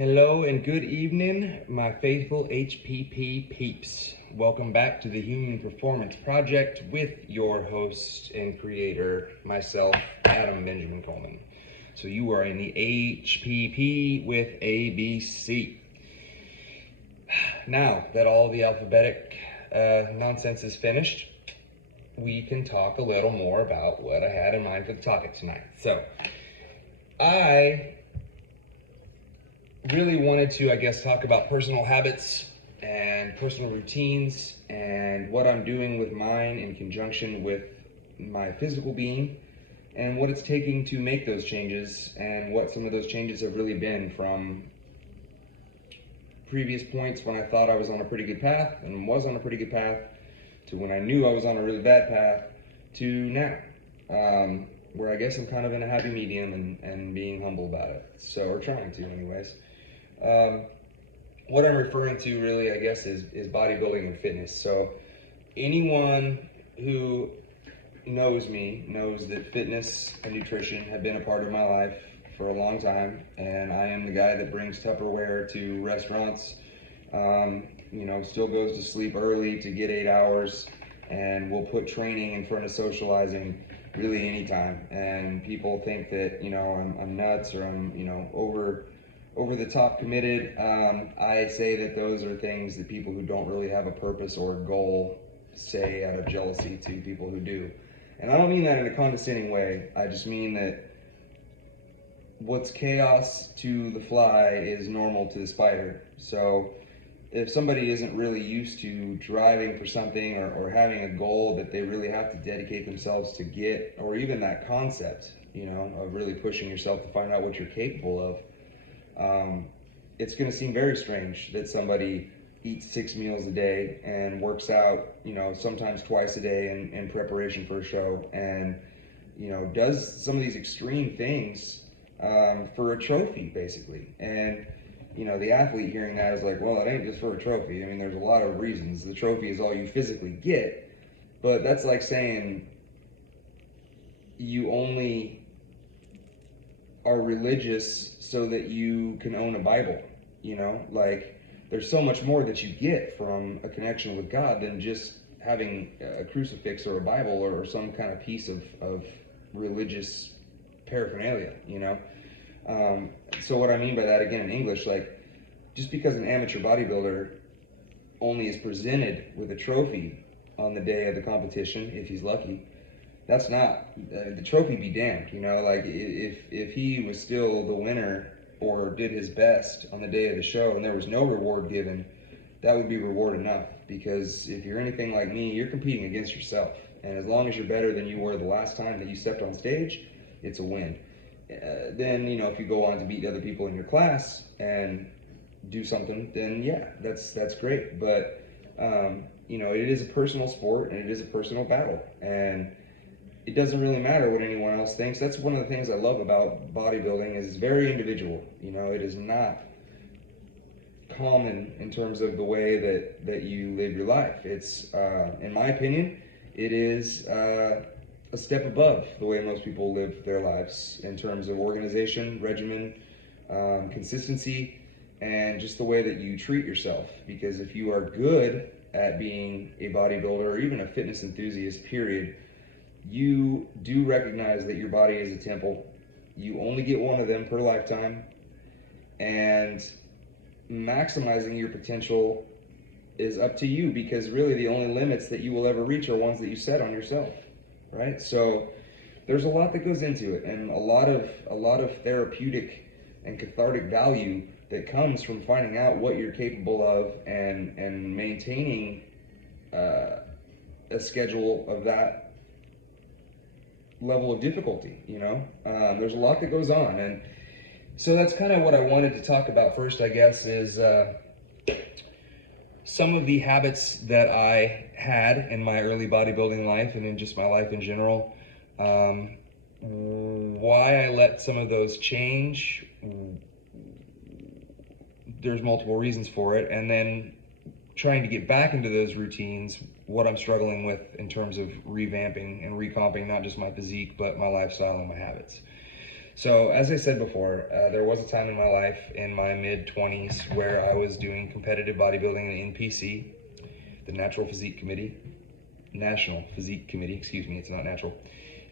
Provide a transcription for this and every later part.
Hello and good evening, my faithful HPP peeps. Welcome back to the Human Performance Project with your host and creator, myself, Adam Benjamin Coleman. So you are in the HPP with ABC. Now that all the alphabetic nonsense is finished, we can talk a little more about what I had in mind for the topic tonight. So I really wanted to, talk about personal habits and personal routines and what I'm doing with mine in conjunction with my physical being and what it's taking to make those changes and what some of those changes have really been from previous points when I thought I was on a pretty good path and was on a pretty good path to when I knew I was on a really bad path to now, where I guess I'm kind of in a happy medium and being humble about it. So, or trying to anyways. What I'm referring to really, I guess, is bodybuilding and fitness. So anyone who knows me knows that fitness and nutrition have been a part of my life for a long time, and I am the guy that brings Tupperware to restaurants, still goes to sleep early to get 8 hours, and will put training in front of socializing really anytime. And people think that, I'm nuts or I'm, over the top committed. I say that those are things that people who don't really have a purpose or a goal say out of jealousy to people who do. And I don't mean that in a condescending way. I just mean that what's chaos to the fly is normal to the spider. So if somebody isn't really used to driving for something or having a goal that they really have to dedicate themselves to get, or even that concept, of really pushing yourself to find out what you're capable of, it's going to seem very strange that somebody eats 6 meals a day and works out, sometimes twice a day in preparation for a show, and, does some of these extreme things for a trophy, basically. And, the athlete hearing that is like, well, it ain't just for a trophy. I mean, there's a lot of reasons. The trophy is all you physically get, but that's like saying you only are religious so that you can own a Bible. Like there's so much more that you get from a connection with God than just having a crucifix or a Bible or some kind of piece of religious paraphernalia, So what I mean by that, again, in English, like just because an amateur bodybuilder only is presented with a trophy on the day of the competition, if he's lucky, that's not, the trophy be damned, like if he was still the winner or did his best on the day of the show and there was no reward given, that would be reward enough. Because if you're anything like me, you're competing against yourself. And as long as you're better than you were the last time that you stepped on stage, it's a win. Then, if you go on to beat other people in your class and do something, then yeah, that's great. But, it is a personal sport and it is a personal battle. And it doesn't really matter what anyone else thinks. That's one of the things I love about bodybuilding is it's very individual. It is not common in terms of the way that you live your life. It's, in my opinion, it is a step above the way most people live their lives in terms of organization, regimen, consistency, and just the way that you treat yourself. Because if you are good at being a bodybuilder or even a fitness enthusiast, period, you do recognize that your body is a temple. You only get one of them per lifetime, and maximizing your potential is up to you, because really the only limits that you will ever reach are ones that you set on yourself, right? So there's a lot that goes into it, and a lot of therapeutic and cathartic value that comes from finding out what you're capable of and maintaining a schedule of that level of difficulty. There's a lot that goes on, and so that's kind of what I wanted to talk about first, I guess, is some of the habits that I had in my early bodybuilding life and in just my life in general, why I let some of those change. There's multiple reasons for it, and then trying to get back into those routines, what I'm struggling with in terms of revamping and recomping not just my physique, but my lifestyle and my habits. So, as I said before, there was a time in my life in my mid-20s where I was doing competitive bodybuilding in NPC, the National Physique Committee, excuse me, it's not natural.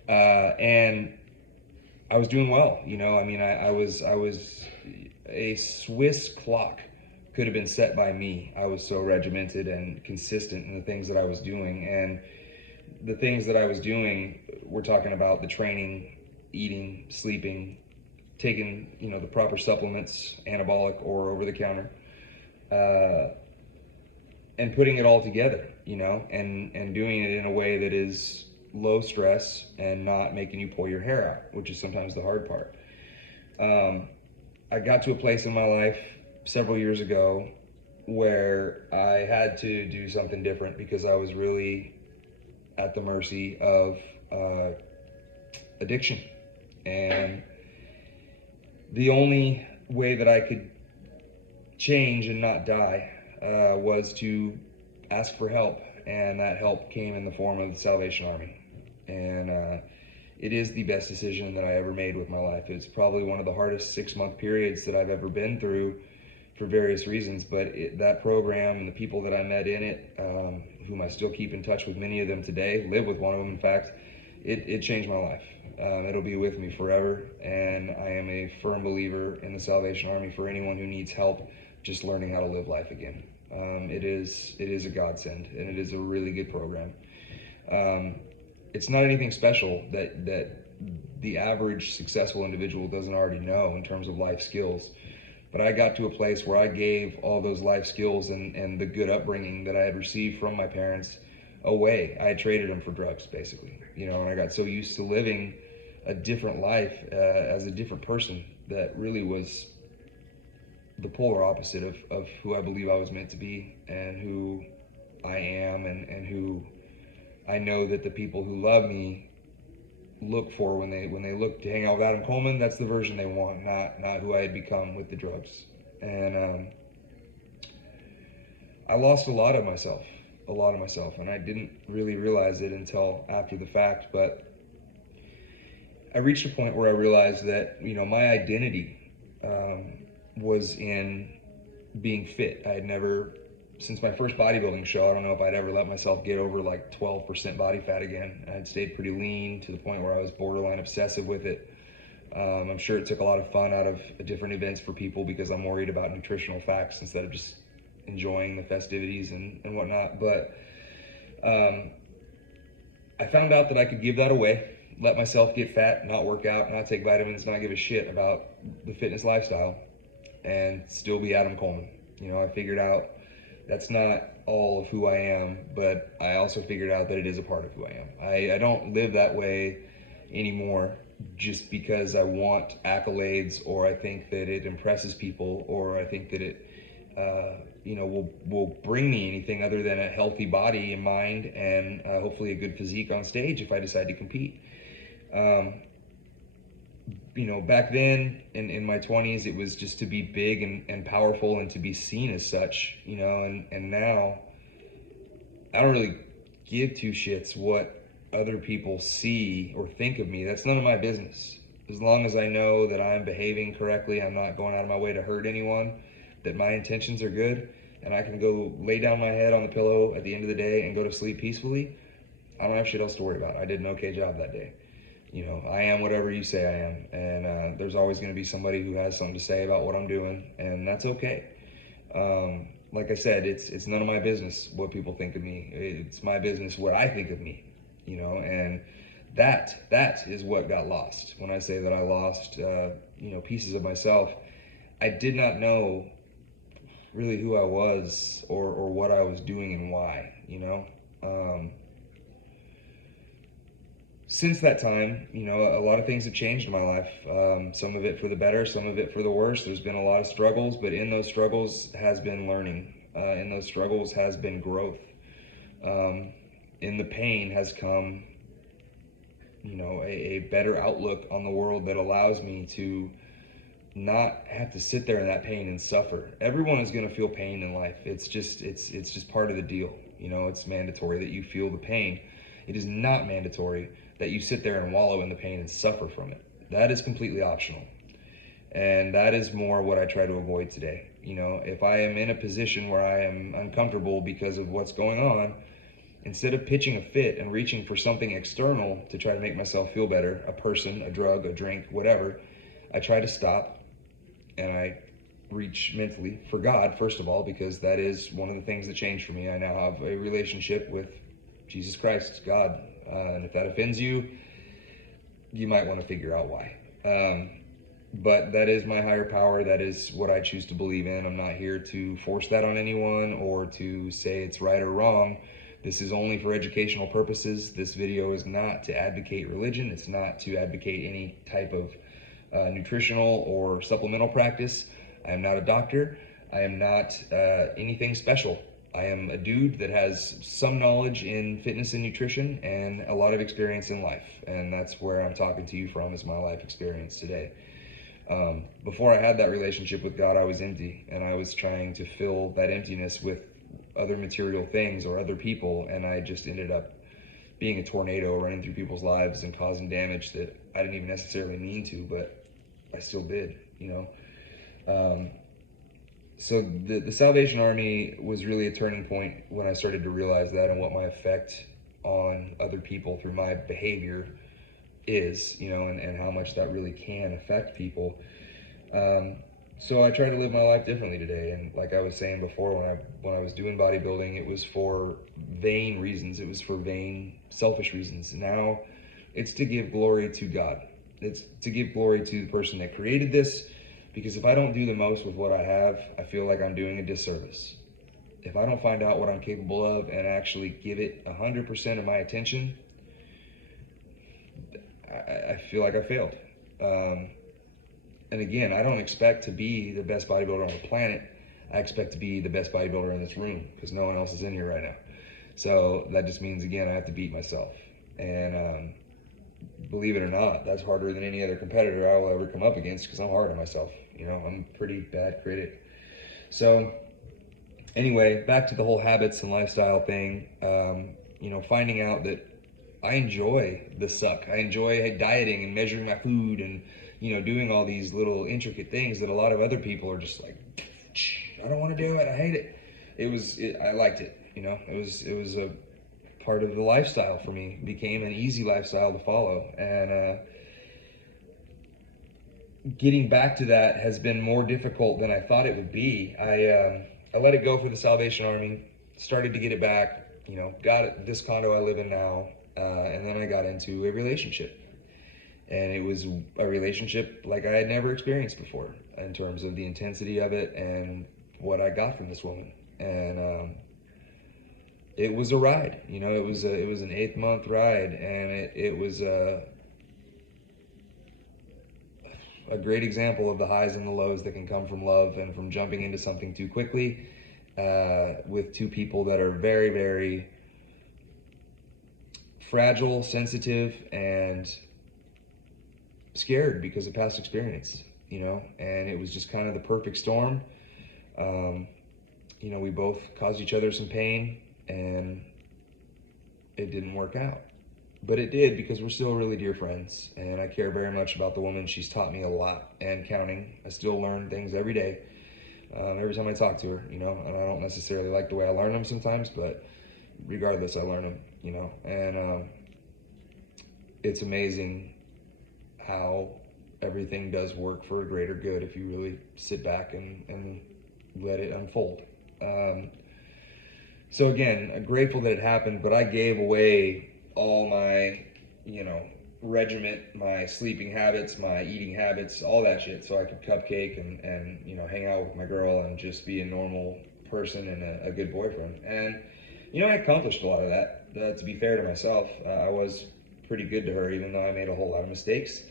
And I was doing well, you know. I mean, I was a Swiss clock could have been set by me. I was so regimented and consistent in the things that I was doing, and the things that I was doing, we're talking about the training, eating, sleeping, taking, you know, the proper supplements, anabolic or over the counter, and putting it all together, you know, and doing it in a way that is low stress and not making you pull your hair out, which is sometimes the hard part. I got to a place in my life several years ago where I had to do something different because I was really at the mercy of addiction. And the only way that I could change and not die was to ask for help. And that help came in the form of the Salvation Army. And it is the best decision that I ever made with my life. It's probably one of the hardest 6-month periods that I've ever been through for various reasons, but that program and the people that I met in it, whom I still keep in touch with, many of them today, live with one of them in fact, it changed my life. It'll be with me forever, and I am a firm believer in the Salvation Army for anyone who needs help just learning how to live life again. It is a godsend, and it is a really good program. It's not anything special that the average successful individual doesn't already know in terms of life skills. But I got to a place where I gave all those life skills and the good upbringing that I had received from my parents away. I had traded them for drugs, basically. You know, and I got so used to living a different life as a different person that really was the polar opposite of who I believe I was meant to be and who I am and who I know that the people who love me look for when they look to hang out with Adam Coleman. That's the version they want, not who I had become with the drugs. And I lost a lot of myself, and I didn't really realize it until after the fact. But I reached a point where I realized that, you know, my identity was in being fit. I had never, since my first bodybuilding show, I don't know if I'd ever let myself get over like 12% body fat again. I had stayed pretty lean to the point where I was borderline obsessive with it. I'm sure it took a lot of fun out of different events for people because I'm worried about nutritional facts instead of just enjoying the festivities and whatnot. But I found out that I could give that away, let myself get fat, not work out, not take vitamins, not give a shit about the fitness lifestyle, and still be Adam Coleman. You know, I figured out that's not all of who I am, but I also figured out that it is a part of who I am. I don't live that way anymore just because I want accolades, or I think that it impresses people, or I think that it you know, will bring me anything other than a healthy body and mind and hopefully a good physique on stage if I decide to compete. You know, back then in my 20s, it was just to be big and powerful and to be seen as such, you know, and now I don't really give two shits what other people see or think of me. That's none of my business. As long as I know that I'm behaving correctly, I'm not going out of my way to hurt anyone, that my intentions are good, and I can go lay down my head on the pillow at the end of the day and go to sleep peacefully, I don't have shit else to worry about. I did an okay job that day. You know, I am whatever you say I am, and there's always going to be somebody who has something to say about what I'm doing, and that's okay. Like I said, it's none of my business what people think of me. It's my business what I think of me, you know, and that is what got lost. When I say that I lost, you know, pieces of myself, I did not know really who I was or what I was doing and why, you know. Since that time, you know, a lot of things have changed in my life. Some of it for the better, some of it for the worse. There's been a lot of struggles, but in those struggles has been learning. In those struggles has been growth. In the pain has come, you know, a better outlook on the world that allows me to not have to sit there in that pain and suffer. Everyone is going to feel pain in life. It's just part of the deal. You know, it's mandatory that you feel the pain. It is not mandatory that you sit there and wallow in the pain and suffer from it. That is completely optional. And that is more what I try to avoid today. You know, if I am in a position where I am uncomfortable because of what's going on, instead of pitching a fit and reaching for something external to try to make myself feel better, a person, a drug, a drink, whatever, I try to stop and I reach mentally for God, first of all, because that is one of the things that changed for me. I now have a relationship with Jesus Christ, God. And if that offends you, you might want to figure out why. But that is my higher power. That is what I choose to believe in. I'm not here to force that on anyone or to say it's right or wrong. This is only for educational purposes. This video is not to advocate religion. It's not to advocate any type of nutritional or supplemental practice. I am not a doctor. I am not anything special. I am a dude that has some knowledge in fitness and nutrition and a lot of experience in life. And that's where I'm talking to you from, is my life experience today. Before I had that relationship with God, I was empty, and I was trying to fill that emptiness with other material things or other people, and I just ended up being a tornado running through people's lives and causing damage that I didn't even necessarily mean to, but I still did, you know. So the Salvation Army was really a turning point when I started to realize that and what my effect on other people through my behavior is, you know, and how much that really can affect people. So I try to live my life differently today. And like I was saying before, when I was doing bodybuilding, it was for vain reasons. It was for vain, selfish reasons. Now it's to give glory to God. It's to give glory to the person that created this, because if I don't do the most with what I have, I feel like I'm doing a disservice. If I don't find out what I'm capable of and actually give it 100% of my attention, I feel like I failed. And again, I don't expect to be the best bodybuilder on the planet. I expect to be the best bodybuilder in this room, because no one else is in here right now. So that just means, again, I have to beat myself. And believe it or not, that's harder than any other competitor I will ever come up against, because I'm hard on myself. You know, I'm a pretty bad critic. So anyway, back to the whole habits and lifestyle thing. You know, finding out that I enjoy the suck. I enjoy dieting and measuring my food and, you know, doing all these little intricate things that a lot of other people are just like, I don't want to do it. I hate it. I liked it. You know, it was a part of the lifestyle for me. It became an easy lifestyle to follow. And getting back to that has been more difficult than I thought it would be. I let it go for the Salvation Army, started to get it back, you know, got this condo I live in now. And then I got into a relationship, and it was a relationship like I had never experienced before in terms of the intensity of it and what I got from this woman. And it was a ride, you know. It was an 8-month ride, and it was a great example of the highs and the lows that can come from love and from jumping into something too quickly with two people that are very, very fragile, sensitive, and scared because of past experience, you know. And it was just kind of the perfect storm. You know, we both caused each other some pain, and it didn't work out. But it did, because we're still really dear friends, and I care very much about the woman. She's taught me a lot, and counting. I still learn things every day, every time I talk to her, you know. And I don't necessarily like the way I learn them sometimes, but regardless, I learn them, you know. And it's amazing how everything does work for a greater good if you really sit back and let it unfold. So again, I'm grateful that it happened, but I gave away all my, you know, regiment, my sleeping habits, my eating habits, all that shit, so I could cupcake and you know, hang out with my girl and just be a normal person and a good boyfriend. And you know, I accomplished a lot of that. To be fair to myself, I was pretty good to her, even though I made a whole lot of mistakes.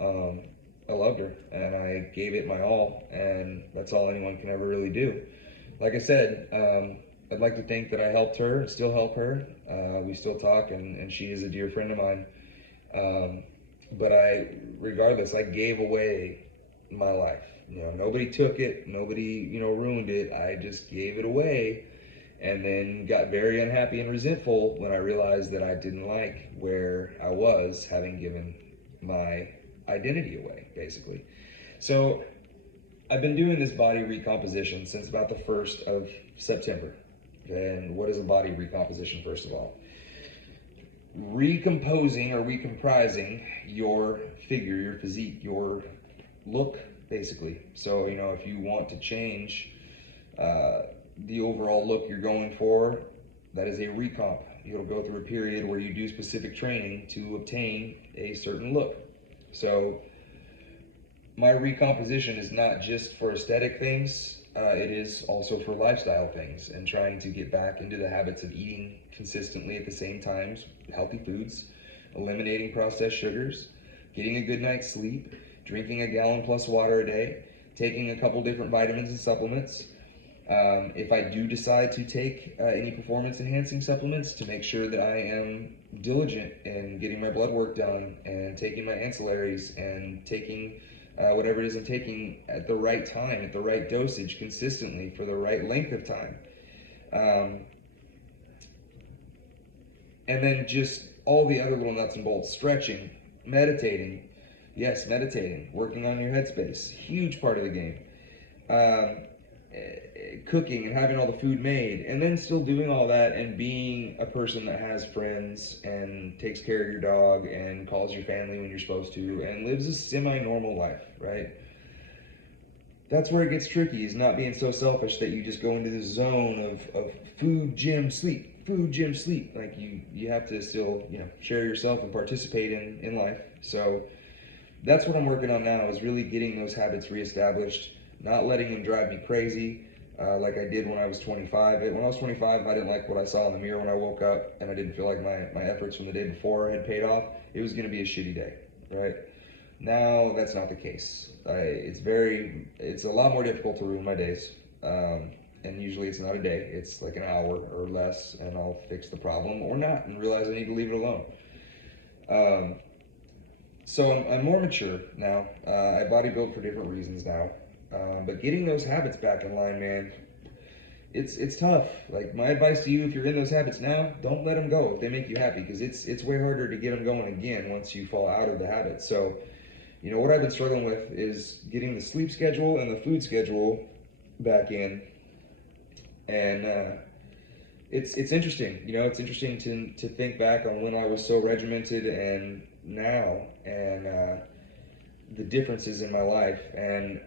I loved her, and I gave it my all, and that's all anyone can ever really do. Like I said, I'd like to think that I helped her, still help her. We still talk, and she is a dear friend of mine. But regardless, I gave away my life. You know, nobody took it, nobody, you know, ruined it. I just gave it away. And then got very unhappy and resentful when I realized that I didn't like where I was, having given my identity away, basically. So I've been doing this body recomposition since about the 1st of September. And what is a body recomposition, first of all? Recomposing or recomprising your figure, your physique, your look, basically. So, you know, if you want to change the overall look you're going for, that is a recomp. You'll go through a period where you do specific training to obtain a certain look. So my recomposition is not just for aesthetic things, it is also for lifestyle things and trying to get back into the habits of eating consistently at the same times, healthy foods, eliminating processed sugars, getting a good night's sleep, drinking a gallon plus water a day, taking a couple different vitamins and supplements. If I do decide to take any performance enhancing supplements, to make sure that I am diligent in getting my blood work done and taking my ancillaries and taking whatever it is I'm taking at the right time, at the right dosage, consistently for the right length of time. And then just all the other little nuts and bolts, stretching, meditating. Yes, meditating, working on your headspace, huge part of the game. Cooking and having all the food made, and then still doing all that and being a person that has friends and takes care of your dog and calls your family when you're supposed to and lives a semi-normal life, right? That's where it gets tricky, is not being so selfish that you just go into this zone of food, gym, sleep, food, gym, sleep. Like you have to still, you know, share yourself and participate in life. So that's what I'm working on now, is really getting those habits reestablished, not letting them drive me crazy. Like I did when I was 25. When I was 25, I didn't like what I saw in the mirror when I woke up, and I didn't feel like my efforts from the day before had paid off. It was going to be a shitty day, right? Now that's not the case. It's a lot more difficult to ruin my days, and usually it's not a day. It's like an hour or less, and I'll fix the problem or not, and realize I need to leave it alone. So I'm more mature now. I bodybuild for different reasons now. But getting those habits back in line, man, it's tough. Like, my advice to you, if you're in those habits now, don't let them go if they make you happy, because it's way harder to get them going again once you fall out of the habit. So, you know, what I've been struggling with is getting the sleep schedule and the food schedule back in. And it's interesting, you know, it's interesting to think back on when I was so regimented and now, and the differences in my life and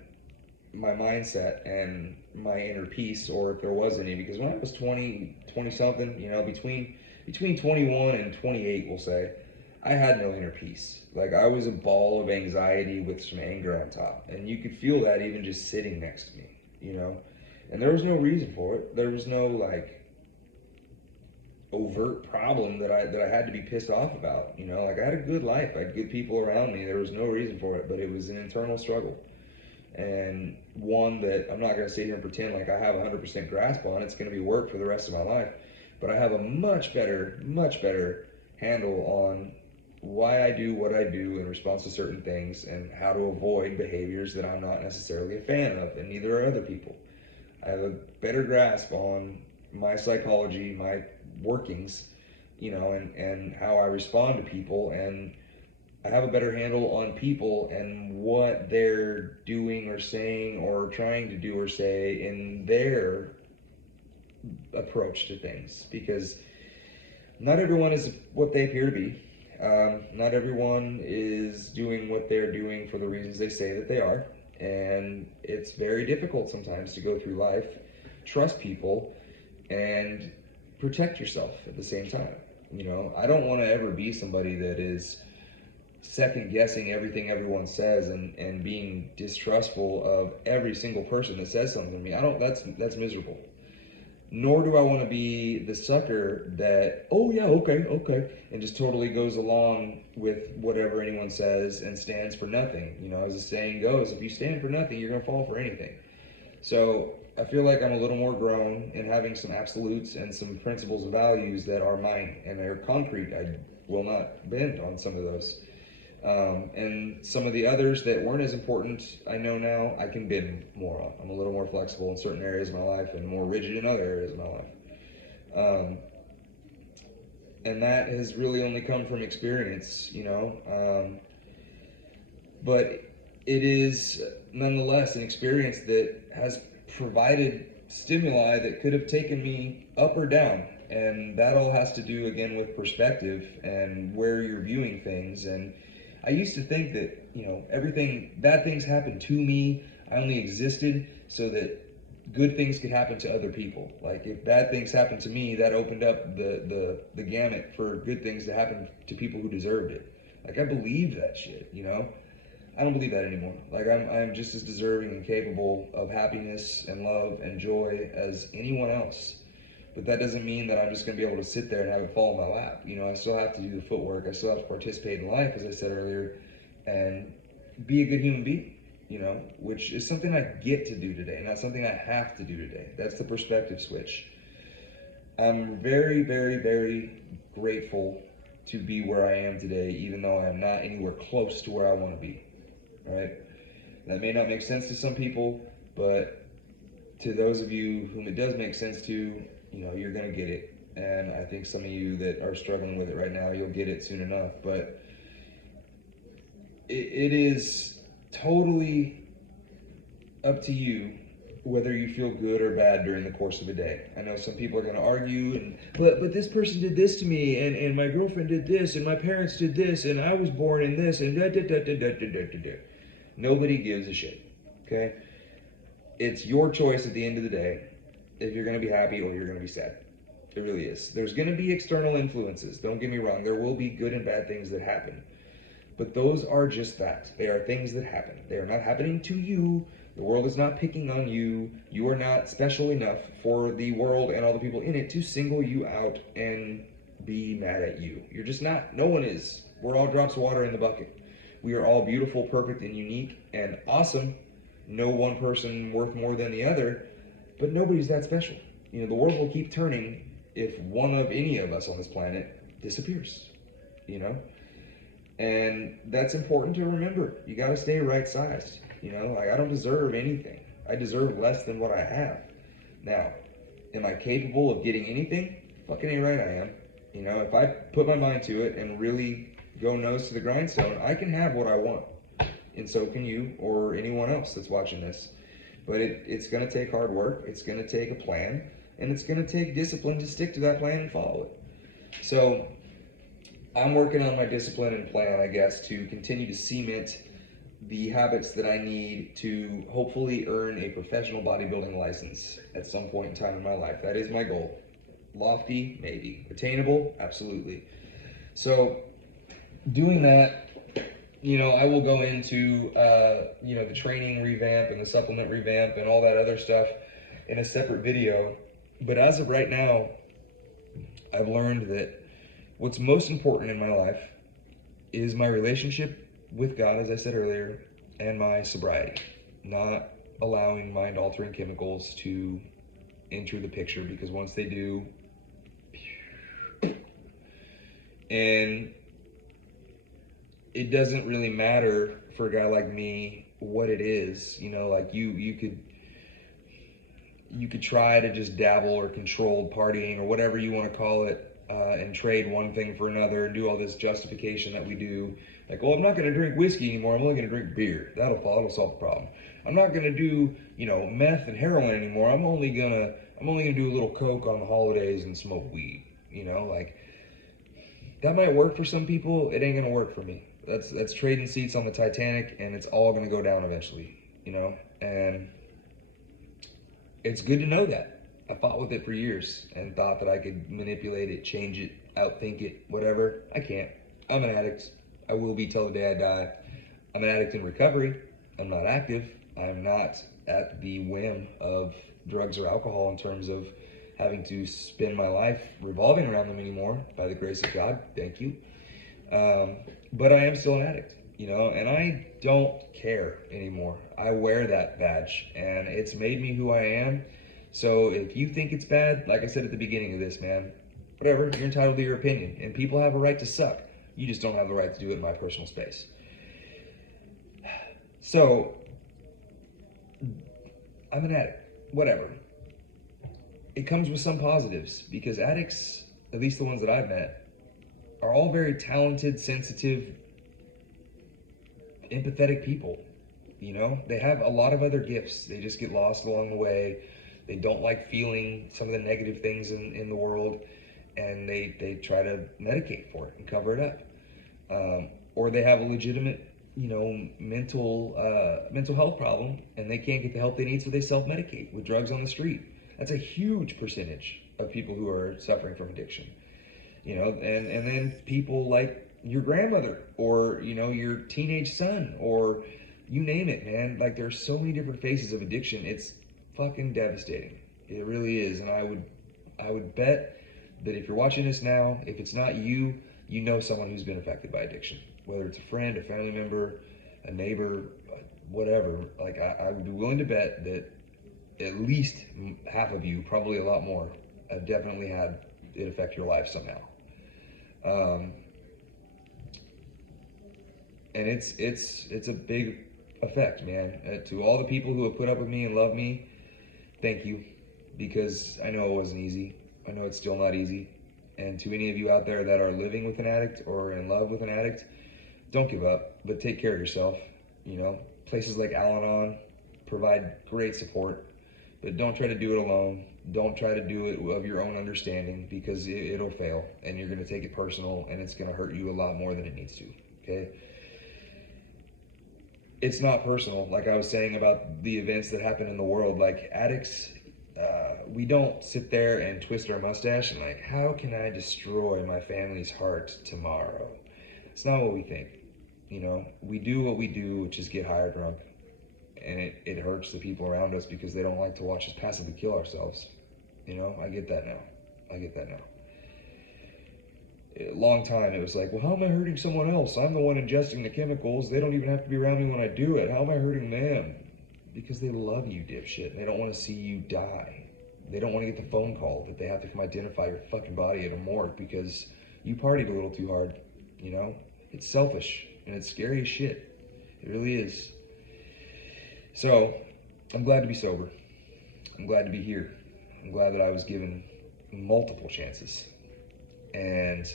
my mindset and my inner peace, or if there was any. Because when I was 20 something, you know, between 21 and 28, we'll say, I had no inner peace. Like, I was a ball of anxiety with some anger on top, and you could feel that even just sitting next to me, you know. And there was no reason for it. There was no, like, overt problem that I had to be pissed off about, you know. Like, I had a good life, I had good people around me, there was no reason for it, but it was an internal struggle, and one that I'm not going to sit here and pretend like I have 100% grasp on. It's going to be work for the rest of my life, but I have a much better handle on why I do what I do in response to certain things, and how to avoid behaviors that I'm not necessarily a fan of, and neither are other people. I have a better grasp on my psychology, my workings, you know, and how I respond to people, and I have a better handle on people and what they're doing or saying or trying to do or say in their approach to things, because not everyone is what they appear to be. Not everyone is doing what they're doing for the reasons they say that they are, and it's very difficult sometimes to go through life, trust people, and protect yourself at the same time. You know, I don't want to ever be somebody that is second guessing everything everyone says and being distrustful of every single person that says something to me. That's miserable. Nor do I want to be the sucker that, oh yeah, okay, and just totally goes along with whatever anyone says and stands for nothing. You know, as the saying goes, if you stand for nothing, you're going to fall for anything. So I feel like I'm a little more grown in having some absolutes and some principles and values that are mine and they're concrete. I will not bend on some of those. And some of the others that weren't as important, I know now I can bend more on. I'm a little more flexible in certain areas of my life and more rigid in other areas of my life. And that has really only come from experience, you know. but it is nonetheless an experience that has provided stimuli that could have taken me up or down. And that all has to do, again, with perspective and where you're viewing things. And I used to think that, bad things happened to me. I only existed so that good things could happen to other people. Like, if bad things happened to me, that opened up the gamut for good things to happen to people who deserved it. Like, I believed that shit, I don't believe that anymore. Like, I'm just as deserving and capable of happiness and love and joy as anyone else. But that doesn't mean that I'm just going to be able to sit there and have it fall in my lap. I still have to do the footwork. I still have to participate in life, as I said earlier, and be a good human being, which is something I get to do today, not something I have to do today. That's the perspective switch. I'm very, very, very grateful to be where I am today, even though I'm not anywhere close to where I want to be, right? That may not make sense to some people, but to those of you whom it does make sense to, you're going to get it. And I think some of you that are struggling with it right now, you'll get it soon enough. But it is totally up to you whether you feel good or bad during the course of a day. I know some people are going to argue, but this person did this to me, and my girlfriend did this, and my parents did this, and I was born in this, and da. Nobody gives a shit, okay? It's your choice at the end of the day if you're going to be happy or you're going to be sad. It really is. There's going to be external influences. Don't get me wrong. There will be good and bad things that happen. But those are just that. They are things that happen. They are not happening to you. The world is not picking on you. You are not special enough for the world and all the people in it to single you out and be mad at you. You're just not. No one is. We're all drops of water in the bucket. We are all beautiful, perfect, and unique, and awesome. No one person worth more than the other. But nobody's that special. The world will keep turning if one of any of us on this planet disappears, And that's important to remember. You got to stay right-sized, Like, I don't deserve anything. I deserve less than what I have. Now, am I capable of getting anything? Fucking ain't right I am. If I put my mind to it and really go nose to the grindstone, I can have what I want. And so can you or anyone else that's watching this. But it's going to take hard work, it's going to take a plan, and it's going to take discipline to stick to that plan and follow it. So I'm working on my discipline and plan, I guess, to continue to cement the habits that I need to hopefully earn a professional bodybuilding license at some point in time in my life. That is my goal. Lofty, maybe. Attainable, absolutely. So doing that, I will go into, the training revamp and the supplement revamp and all that other stuff in a separate video. But as of right now, I've learned that what's most important in my life is my relationship with God, as I said earlier, and my sobriety. Not allowing mind-altering chemicals to enter the picture, because once they do, and it doesn't really matter for a guy like me what it is, like you could try to just dabble or controlled partying or whatever you want to call it, and trade one thing for another and do all this justification that we do. Like, well, I'm not going to drink whiskey anymore. I'm only going to drink beer. That'll solve the problem. I'm not going to do, meth and heroin anymore. I'm only gonna do a little coke on the holidays and smoke weed. Like, that might work for some people. It ain't going to work for me. That's trading seats on the Titanic, and it's all going to go down eventually, and it's good to know that. I fought with it for years and thought that I could manipulate it, change it, outthink it, whatever. I can't. I'm an addict. I will be till the day I die. I'm an addict in recovery. I'm not active. I'm not at the whim of drugs or alcohol in terms of having to spend my life revolving around them anymore, by the grace of God. Thank you. But I am still an addict, and I don't care anymore. I wear that badge, and it's made me who I am. So if you think it's bad, like I said at the beginning of this, man, whatever, you're entitled to your opinion, and people have a right to suck. You just don't have the right to do it in my personal space. So, I'm an addict, whatever. It comes with some positives, because addicts, at least the ones that I've met, are all very talented, sensitive, empathetic people. You know, they have a lot of other gifts. They just get lost along the way. They don't like feeling some of the negative things in the world, and they try to medicate for it and cover it up. Or they have a legitimate, you know, mental health problem, and they can't get the help they need, so they self-medicate with drugs on the street. That's a huge percentage of people who are suffering from addiction. You know, and then people like your grandmother, or, you know, your teenage son, or you name it, man. Like, there's so many different faces of addiction. It's fucking devastating. It really is. And I would bet that if you're watching this now, if it's not you, you know someone who's been affected by addiction, whether it's a friend, a family member, a neighbor, whatever. Like, I would be willing to bet that at least half of you, probably a lot more, have definitely had it affect your life somehow. And it's a big effect, man. To all the people who have put up with me and love me, thank you, because I know it wasn't easy. I know it's still not easy. And to any of you out there that are living with an addict or in love with an addict, don't give up, but take care of yourself. You know, places like Al-Anon provide great support, but don't try to do it alone. Don't try to do it of your own understanding, because it'll fail, and you're going to take it personal, and it's going to hurt you a lot more than it needs to, okay? It's not personal, like I was saying about the events that happen in the world. Like, addicts, we don't sit there and twist our mustache and like, how can I destroy my family's heart tomorrow? It's not what we think. You know, we do what we do, which is get high or drunk. And it hurts the people around us because they don't like to watch us passively kill ourselves. You know, I get that now. I get that now. A long time it was like, well, how am I hurting someone else? I'm the one ingesting the chemicals. They don't even have to be around me when I do it. How am I hurting them? Because they love you, dipshit. They don't want to see you die. They don't want to get the phone call that they have to come identify your fucking body at a morgue because you partied a little too hard. You know, it's selfish and it's scary as shit. It really is. So I'm glad to be sober. I'm glad to be here. I'm glad that I was given multiple chances. And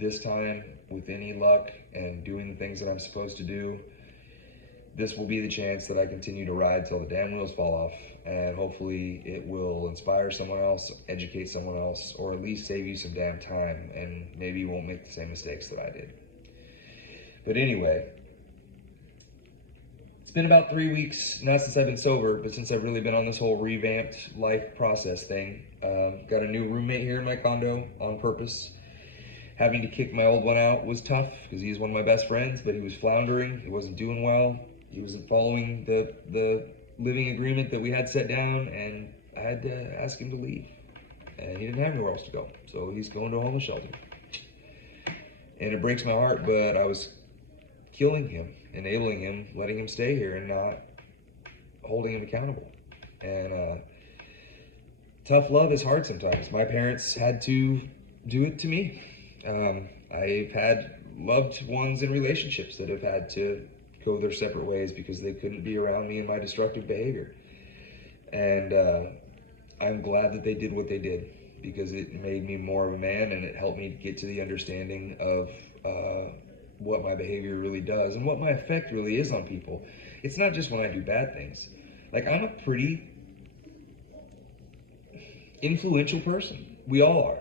this time, with any luck and doing the things that I'm supposed to do, this will be the chance that I continue to ride till the damn wheels fall off. And hopefully it will inspire someone else, educate someone else, or at least save you some damn time, and maybe you won't make the same mistakes that I did. But anyway, it's been about 3 weeks, not since I've been sober, but since I've really been on this whole revamped life process thing. Got a new roommate here in my condo on purpose. Having to kick my old one out was tough because he's one of my best friends, but he was floundering. He wasn't doing well. He wasn't following the living agreement that we had set down, and I had to ask him to leave. And he didn't have anywhere else to go, so he's going to a homeless shelter. And it breaks my heart, but I was killing him, enabling him, letting him stay here, and not holding him accountable. And tough love is hard sometimes. My parents had to do it to me. I've had loved ones in relationships that have had to go their separate ways because they couldn't be around me and my destructive behavior. And I'm glad that they did what they did, because it made me more of a man, and it helped me get to the understanding of what my behavior really does and what my effect really is on people. It's not just when I do bad things. Like, I'm a pretty influential person. We all are.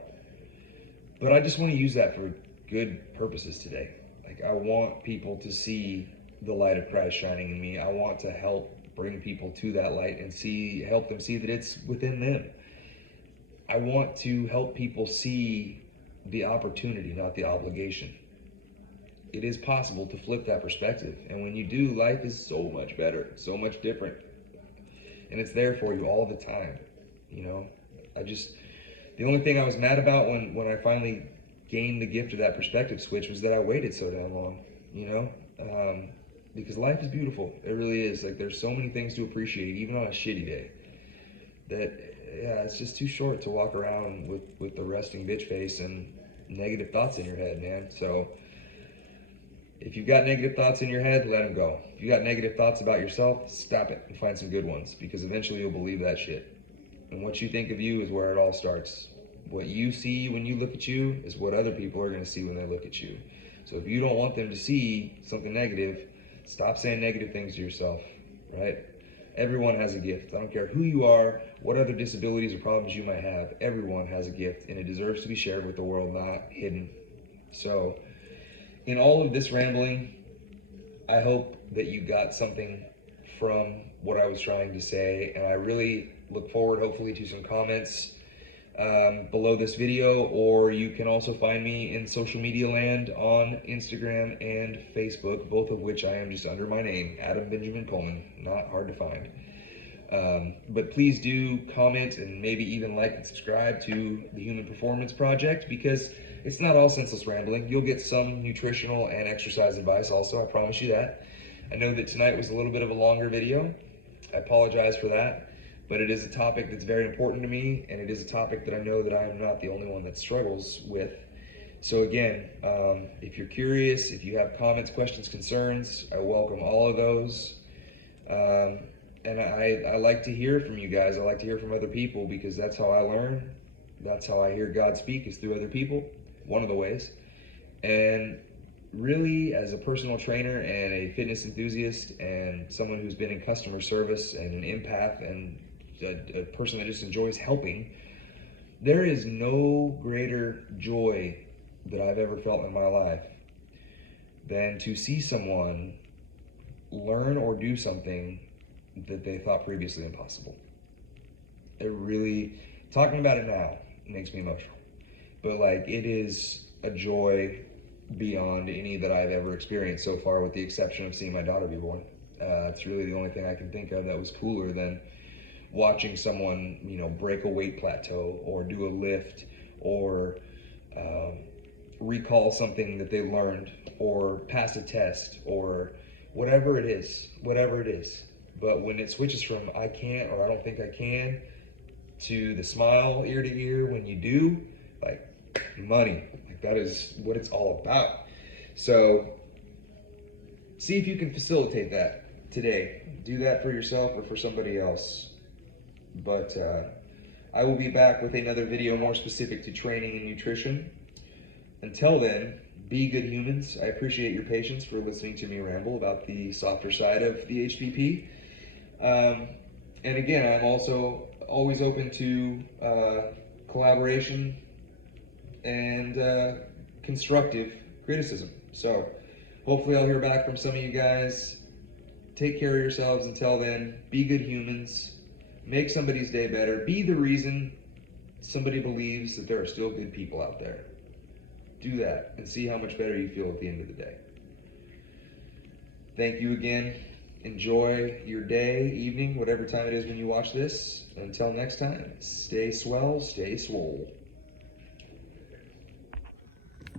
But I just want to use that for good purposes today. Like, I want people to see the light of Christ shining in me. I want to help bring people to that light and help them see that it's within them. I want to help people see the opportunity, not the obligation. It is possible to flip that perspective. And when you do, life is so much better, so much different. And it's there for you all the time. You know, the only thing I was mad about when I finally gained the gift of that perspective switch was that I waited so damn long, you know? Because life is beautiful. It really is. Like, there's so many things to appreciate, even on a shitty day, that, yeah, it's just too short to walk around with the resting bitch face and negative thoughts in your head, man. So if you've got negative thoughts in your head, let them go. If you got negative thoughts about yourself, stop it and find some good ones, because eventually you'll believe that shit. And what you think of you is where it all starts. What you see when you look at you is what other people are going to see when they look at you. So if you don't want them to see something negative, stop saying negative things to yourself, right? Everyone has a gift. I don't care who you are, what other disabilities or problems you might have. Everyone has a gift, and it deserves to be shared with the world, not hidden. So in all of this rambling, I hope that you got something from what I was trying to say, and I really look forward, hopefully, to some comments below this video, or you can also find me in social media land on Instagram and Facebook, both of which I am just under my name, Adam Benjamin Coleman, not hard to find. But please do comment and maybe even like and subscribe to the Human Performance Project, because it's not all senseless rambling. You'll get some nutritional and exercise advice also, I promise you that. I know that tonight was a little bit of a longer video. I apologize for that, but it is a topic that's very important to me, and it is a topic that I know that I am not the only one that struggles with. So again, if you're curious, if you have comments, questions, concerns, I welcome all of those. And I like to hear from you guys. I like to hear from other people, because that's how I learn. That's how I hear God speak, is through other people, one of the ways. And really, as a personal trainer and a fitness enthusiast and someone who's been in customer service and an empath and a person that just enjoys helping, there is no greater joy that I've ever felt in my life than to see someone learn or do something that they thought previously impossible. It really, talking about it now makes me emotional, but like, it is a joy beyond any that I've ever experienced so far, with the exception of seeing my daughter be born. It's really the only thing I can think of that was cooler than watching someone, you know, break a weight plateau or do a lift or recall something that they learned or pass a test or whatever it is. But when it switches from I can't or I don't think I can to the smile ear to ear when you do, like, money, like, that is what it's all about. So see if you can facilitate that today. Do that for yourself or for somebody else. But I will be back with another video more specific to training and nutrition. Until then, be good humans. I appreciate your patience for listening to me ramble about the softer side of the HPP. And again, I'm also always open to collaboration and constructive criticism. So hopefully I'll hear back from some of you guys. Take care of yourselves until then. Be good humans. Make somebody's day better. Be the reason somebody believes that there are still good people out there. Do that and see how much better you feel at the end of the day. Thank you again. Enjoy your day, evening, whatever time it is when you watch this. Until next time, stay swell, stay swole.